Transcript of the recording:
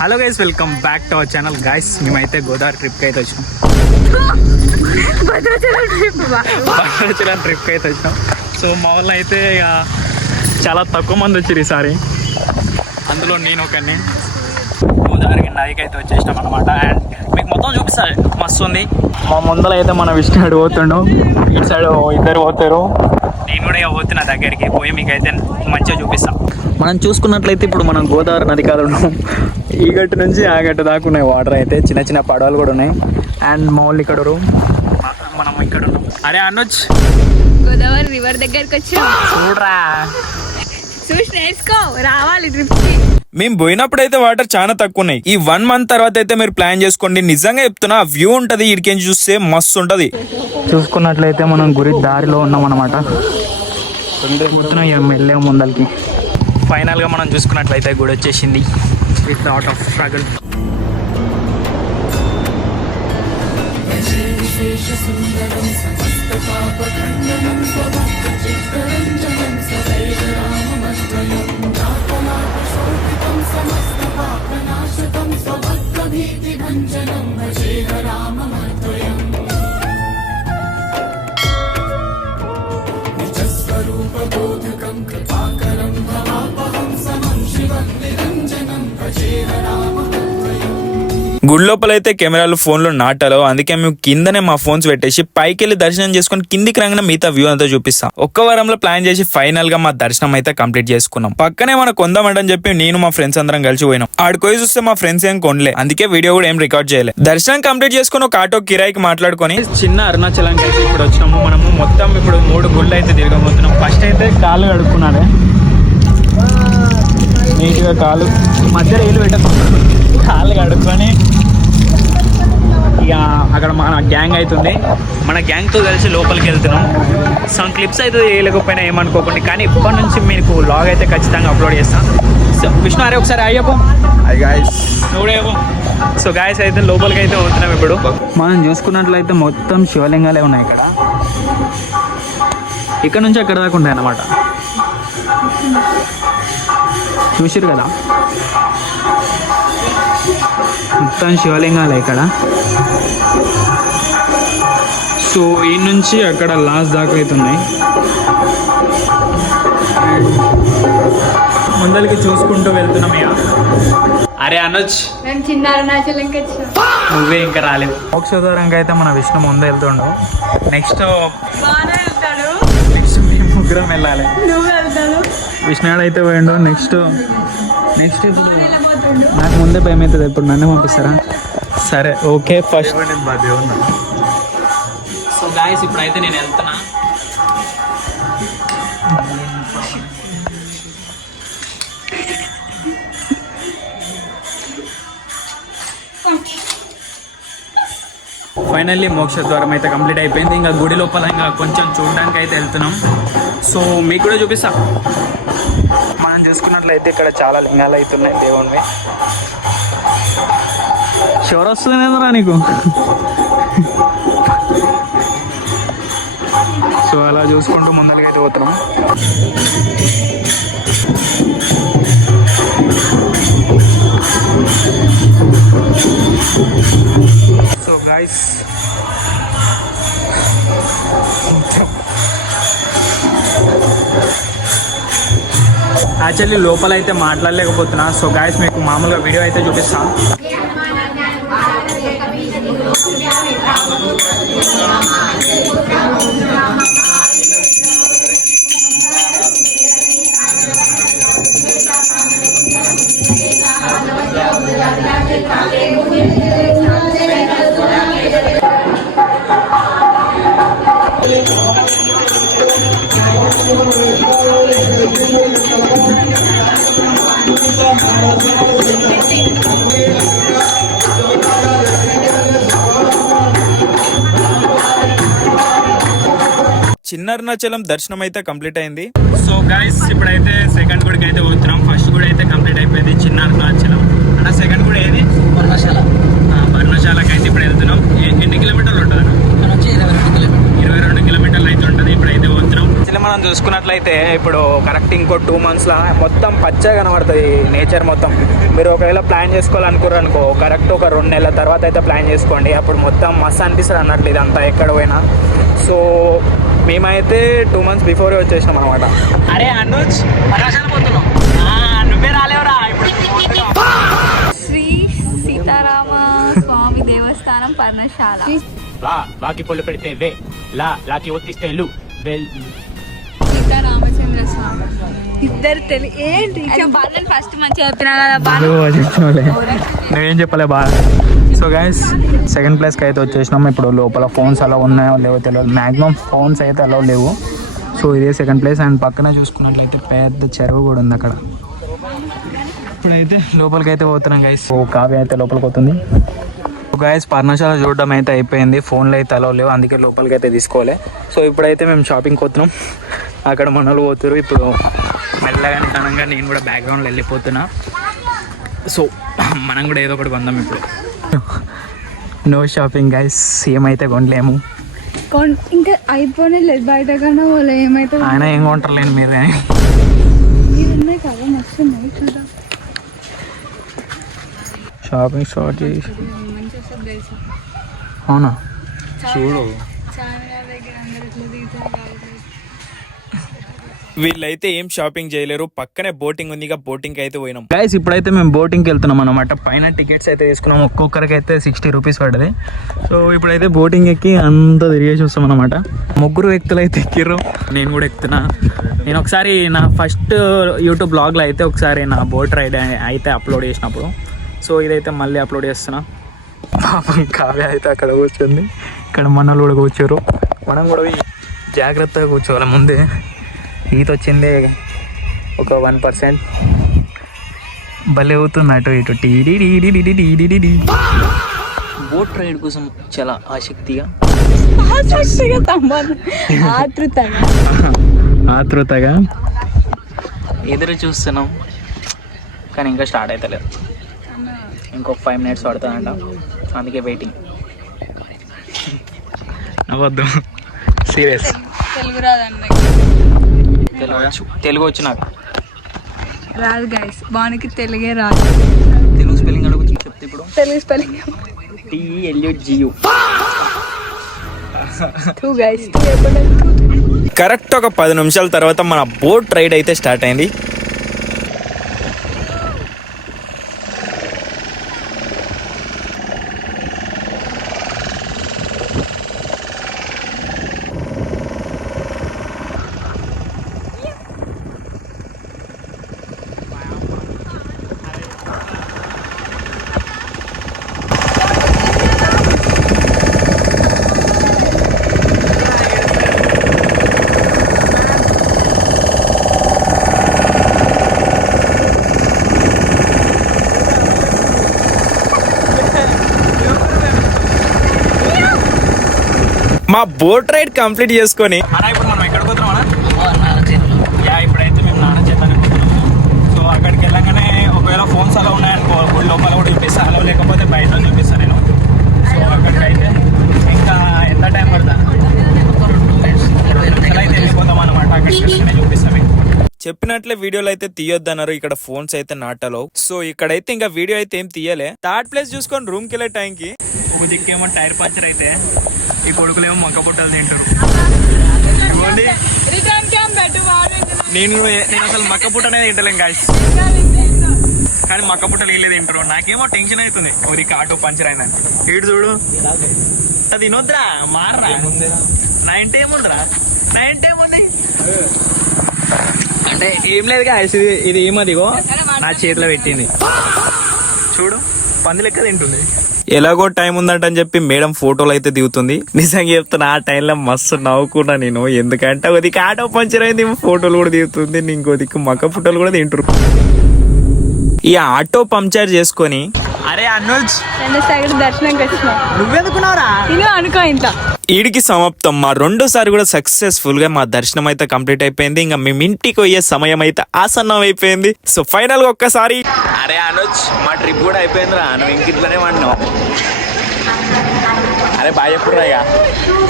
Hello guys, welcome back to our channel. Guys మేమైతే గోదావరి ట్రిప్కి అయితే వచ్చినాం. భద్రాచలం ట్రిప్కి అయితే వచ్చినాం. సో మా వాళ్ళు అయితే ఇక చాలా తక్కువ మంది వచ్చారు ఈసారి, అందులో నేను ఒకరిని. గోదావరికి నదికి అయితే వచ్చేసినాం అనమాట. అండ్ మీకు మొత్తం చూపిస్తాను, మస్తు ఉంది. మా ముందర అయితే మన విష్ణుడు పోతుండు, ఇటు సైడ్ ఇద్దరు పోతారు, నేను కూడా ఇక పోతున్నా దగ్గరికి పోయి మీకైతే మంచిగా చూపిస్తాం. మనం చూసుకున్నట్లయితే ఇప్పుడు మనం గోదావరి నది కాడ ఉన్నాం. ఈ గట్టు నుంచి ఆ గట్టు దాకా ఉన్నాయి వాటర్. అయితే చిన్న చిన్న పడవలు కూడా ఉన్నాయి. అండ్ మా వాళ్ళు ఇక్కడ మనం ఇక్కడ ఉన్నాం. అరే అనొచ్చు, గోదావరి రివర్ దగ్గరికి వచ్చాం. చూడరా, చూసి నేర్చుకో, రావాలి ట్రిప్కి. మేము పోయినప్పుడు వాటర్ చాలా తక్కువ ఉన్నాయి. ఈ 1 month తర్వాత అయితే మీరు ప్లాన్ చేసుకోండి. నిజంగా చెప్తున్నా, వ్యూ ఉంటది, ఇడికేం చూస్తే మస్తు ఉంటది. చూసుకున్నట్లయితే మనం గురి దారిలో ఉన్నాం అనమాట. వెళ్ళే ముందరికి ఫైనల్గా మనం చూసుకున్నట్లయితే గుడి వచ్చేసింది. With lot of struggle. గుడి లోపలైతే కెమెరాలు ఫోన్లు నాటాలో, అందుకే మేము కిందనే మా ఫోన్స్ పెట్టేసి పైకి వెళ్ళి దర్శనం చేసుకుని కిందికి రంగన మిగతా వ్యూ అంతా చూపిస్తాం. ఒక్క వారంలో ప్లాన్ చేసి ఫైనల్ గా మా దర్శనం అయితే కంప్లీట్ చేసుకున్నాం. పక్కనే మన కొందామంటని చెప్పి నేను మా ఫ్రెండ్స్ అందరం కలిసి పోయినాం. ఆడిపోయి చూస్తే మా ఫ్రెండ్స్ ఏం కొనలే, అందుకే వీడియో కూడా ఏం రికార్డ్ చేయలేదు. దర్శనం కంప్లీట్ చేసుకుని ఒక ఆటో కిరాయికి మాట్లాడుకొని చిన్న అరుణాచలానికి అయితే ఇప్పుడు వచ్చినాము. మనము మొత్తం ఇప్పుడు 3 గుళ్ళు అయితే తిరగబోతున్నాం. ఫస్ట్ అయితే కాళ్ళు కడుక్కున్నారే, నీట్గా కాలు మధ్యలో ఏళ్ళు పెట్టకుండా కాళ్ళు కడుక్కొని ఇక అక్కడ మన గ్యాంగ్ అవుతుంది. మన గ్యాంగ్తో కలిసి లోపలికి వెళ్తున్నాం. సమ్ క్లిప్స్ అయితే వేయలేకపోయినా ఏమనుకోకండి, కానీ ఇప్పటి నుంచి మీకు లాగ్ అయితే ఖచ్చితంగా అప్లోడ్ చేస్తాను. సో విష్ణు, అరే ఒకసారి అయ్యప్ప. సో గాయస్ అయితే లోపలికి అయితే పోతున్నాం. ఇప్పుడు మనం చూసుకున్నట్లయితే మొత్తం శివలింగాలే ఉన్నాయి ఇక్కడ. ఇక్కడ నుంచి అక్కడ దాకా ఉంటాయి అన్నమాట. చూసిరు కదా, మొత్తం శివలింగాలే ఇక్కడ. సో ఈ నుంచి అక్కడ లాస్ట్ దాకా అవుతున్నాయి. ముందరికి చూసుకుంటూ వెళ్తున్నాం ఇక. అరే అనొచ్చు, చిన్న అరుణాచలంకి వచ్చాం. నువ్వే ఇంకా రాలేవు. మోక్షద్వారంకి అయితే మన విష్ణు ముందు వెళ్తుండు. నెక్స్ట్ మేము ముగ్గురం వెళ్ళాలి. విష్ణుడు అయితే పోయిండు. నెక్స్ట్ ఇప్పుడు నాకు ముందే భయం అవుతుంది. ఇప్పుడు నన్ను పంపిస్తారా? సరే ఓకే. ఫస్ట్ సో గాయస్ ఇప్పుడైతే నేను వెళ్తున్నా. ఫైనల్లీ మోక్ష ద్వారం అయితే కంప్లీట్ అయిపోయింది. ఇంకా గుడి లోపల ఇంకా కొంచెం చూడడానికి అయితే వెళ్తున్నాం. సో మీకు కూడా చూపిస్తా. మనం చూసుకున్నట్లయితే ఇక్కడ చాలా లింగాలు అవుతున్నాయి దేవునివి. షోర్ వస్తుందేమోరా నీకు. సో అలా చూసుకుంటూ ముందరికైతే పోతున్నాం. సో గైస్ యాక్చువల్లీ లోపల అయితే మాట్లాడలేకపోతున్నా. సో గైస్ మీకు మామూలుగా వీడియో అయితే చూపిస్తాను. చిన్న అరుణాచలం దర్శనం అయితే కంప్లీట్ అయింది. సో గైస్ ఇప్పుడైతే సెకండ్ గుడికి అయితే పోతున్నాం. ఫస్ట్ గుడి అయితే కంప్లీట్ అయిపోయింది, చిన్న అరుణాచలం. అన్న సెకండ్ గుడి ఏది? పర్ణశాలకి అయితే ఇప్పుడు వెళ్తున్నాం. ఎన్ని కిలోమీటర్లు ఉంటుంది అన్న? 22 కిలోమీటర్లు అయితే ఉంటుంది. ఇప్పుడైతే పోతున్నాం. మనం చూసుకున్నట్లయితే ఇప్పుడు కరెక్ట్ ఇంకో 2 monthsలో మొత్తం పచ్చగా కనబడుతుంది నేచర్ మొత్తం. మీరు ఒకవేళ ప్లాన్ చేసుకోవాలనుకోరు అనుకో, కరెక్ట్ ఒక 2 నెలల తర్వాత అయితే ప్లాన్ చేసుకోండి. అప్పుడు మొత్తం మస్తు అనిపిస్తుంది అన్నట్లు ఇదంతా ఎక్కడ పోయినా. సో మేమైతే 2 months బిఫోరే వచ్చేసినాం అనమాట. అరే అనుజ్ నువ్వే రాలేవరా? శ్రీ సీతారామ స్వామి దేవస్థానం పర్ణశాల. లాకి పొల్లు పెడితే వే లాకి ఒత్తిస్తే లు సీతారామచంద్ర స్వామి ఇద్దరు ఏంటి ఫస్ట్ మంచిగా చెప్పినా కదా బాగా. నువ్వేం చెప్పలే బాగా. సో గైస్ సెకండ్ ప్లేస్కి అయితే వచ్చేసినాం. ఇప్పుడు లోపల ఫోన్స్ అలా ఉన్నాయో లేవో తెలియదు. మ్యాక్సిమం ఫోన్స్ అయితే అలా లేవు. సో ఇదే సెకండ్ ప్లేస్. అండ్ పక్కన చూసుకున్నట్లయితే పెద్ద చెరువు కూడా ఉంది అక్కడ. ఇప్పుడైతే లోపలికి అయితే పోతున్నాం గైస్. ఓ కావ్య అయితే లోపలికి పోతుంది. గైస్ పర్ణశాల చూడడం అయితే అయిపోయింది. ఫోన్లు అయితే అలా లేవు, అందుకే లోపలికి అయితే తీసుకోవాలి. సో ఇప్పుడైతే మేము షాపింగ్కి పోతున్నాం. అక్కడ మనలు పోతున్నారు. ఇప్పుడు మెల్లగా నిదానంగా నేను కూడా బ్యాక్గ్రౌండ్లో వెళ్ళిపోతున్నా. సో మనం కూడా ఏదో ఒకటి కొందాం ఇప్పుడు. నో షాపింగ్ గైస్, ఏమైతే కొనలేము. ఇంకా అయిపోయి లేదు బయట కన్నా వాళ్ళు ఏమైతే ఆయన ఏం కొంటారులేండి మీరు. కానీ ఉన్నాయి కదా మస్తు ఉన్నాయి చూద్దాం. షాపింగ్ స్టార్ట్ చేసి మంచి వస్తుంది తెలుసా? అవునా? చూడు చార్మినార్ దగ్గర అందరు ఎట్లా దిగుతారు. వీళ్ళైతే ఏం షాపింగ్ చేయలేరు, పక్కనే బోటింగ్ ఉంది, ఇక బోటింగ్ అయితే పోయినాం. గైస్ ఇప్పుడైతే మేము బోటింగ్కి వెళ్తున్నాం అనమాట. పైన టికెట్స్ అయితే తీసుకున్నాం. ఒక్కొక్కరికి అయితే 60 రూపీస్ పడ్డది. సో ఇప్పుడైతే బోటింగ్ ఎక్కి అంతా తిరిగేసి వస్తాం అనమాట. 3 వ్యక్తులు అయితే ఎక్కిర్రు, నేను కూడా ఎక్కుతున్నా. నేను ఒకసారి నా ఫస్ట్ యూట్యూబ్ బ్లాగ్లో అయితే ఒకసారి నా బోట్ రైడ్ అయితే అప్లోడ్ చేసినప్పుడు. సో ఇదైతే మళ్ళీ అప్లోడ్ చేస్తున్నా. పాపం కావ్య అయితే అక్కడ కూర్చుంది, ఇక్కడ మనలు కూడా కూర్చోరు. మనం కూడా జాగ్రత్తగా కూర్చోవాలి. ముందే ఈత వచ్చిందే ఒక 1%. భలే అవుతుంది అటు ఇటు. బోట్ రైడ్ కోసం చాలా ఆతృతగా ఎదురు చూస్తున్నాం, కానీ ఇంకా స్టార్ట్ అవుతలేదు. ఇంకొక 5 minutes పడుతుందంట, అందుకే వెయిటింగ్. అవ్వద్దు, సీరియస్. తెలుగు రాదన్న తెలుగు వచ్చి నాకు రాదు గైస్, బానికి తెలుగే రాదు. తెలుగు స్పెల్లింగ్ అడుగుతుంది, చెప్తే ఇప్పుడు. Telugu spelling TLUGU. కరెక్ట్ ఒక 10 నిమిషాల తర్వాత మన బోట్ రైడ్ అయితే స్టార్ట్ అయింది. మా బోట్ రైడ్ కంప్లీట్ చేసుకొని ఇప్పుడు మనం ఎక్కడికి పోతున్నాం? ఇప్పుడైతే మేము నాన్న చేద్దాం. సో అక్కడికి వెళ్ళగానే ఒకవేళ ఫోన్స్ అలా ఉన్నాయనుకో, లోపల కూడా చూపిస్తాను, అలా లేకపోతే బయట చూపిస్తాను నేను. సో అక్కడికి అయితే ఇంకా ఎంత టైం పడుతుంది? 20 నిమిషాలు అయితే వెళ్ళిపోతాం అనమాట. అక్కడికి వెళ్ళగానే చూపిస్తాను. చెప్పినట్లే వీడియోలు అయితే తీయొద్దన్నారు. ఇక్కడ ఫోన్స్ అయితే నాటలో. సో ఇక్కడైతే ఇంకా వీడియో అయితే ఏం తీయలే. థర్డ్ ప్లేస్ చూసుకొని రూమ్ కి వెళ్ళే టైంకి దిక్కేమో టైర్ పంచర్ అయితే, ఈ కొడుకులేమో మొక్క పుట్టలు తింటారు. నేను అసలు మక్క పుట్ట అనేది తింటలేం గాయస్, కానీ మక్క పుట్టలు వీళ్ళే తింటారు. నాకేమో టెన్షన్ అవుతుంది, ఊరికి ఆటో పంచర్ అయిందని. ఇటు చూడు, అది తినొద్దురా, మారరా. 90 ఏముందిరా, 90 ఏముంది అంటే ఏం లేదు గాయస్. ఇది ఏమదిగో నా చేతిలో పెట్టింది చూడు, పంది లెక్క తింటుంది. ఎలాగో టైం ఉందంటని చెప్పి మేడం ఫోటోలు అయితే దిగుతుంది. నిజంగా చెప్తున్నా, ఆ టైంలో మస్తు నవ్వుకున్నా నేను. ఎందుకంటే ఒక దిక్కు ఆటో పంచర్ అయింది, ఫోటోలు కూడా దిగుతుంది, ఇంకో దిక్కు మక్క ఫోటోలు కూడా తింటారు. ఈ ఆటో పంచర్ చేసుకొని అరే అనుజ్ దర్శనంకి వచ్చిన నువ్వెందుకున్నావురా? అనుకో ఇంత ఈడికి సమాప్తం. మా 2సారి కూడా సక్సెస్ఫుల్ గా మా దర్శనం అయితే కంప్లీట్ అయిపోయింది. ఇంకా మేము ఇంటికి పోయే సమయం అయితే ఆసన్నం అయిపోయింది. సో ఫైనల్ గా ఒక్కసారి అరే అనుజ్ మా ట్రిప్ కూడా అయిపోయిందిరా, నువ్వు ఇంకిట్లోనే వాడినావు. అరే బాయ్ ఎప్పుడు రా.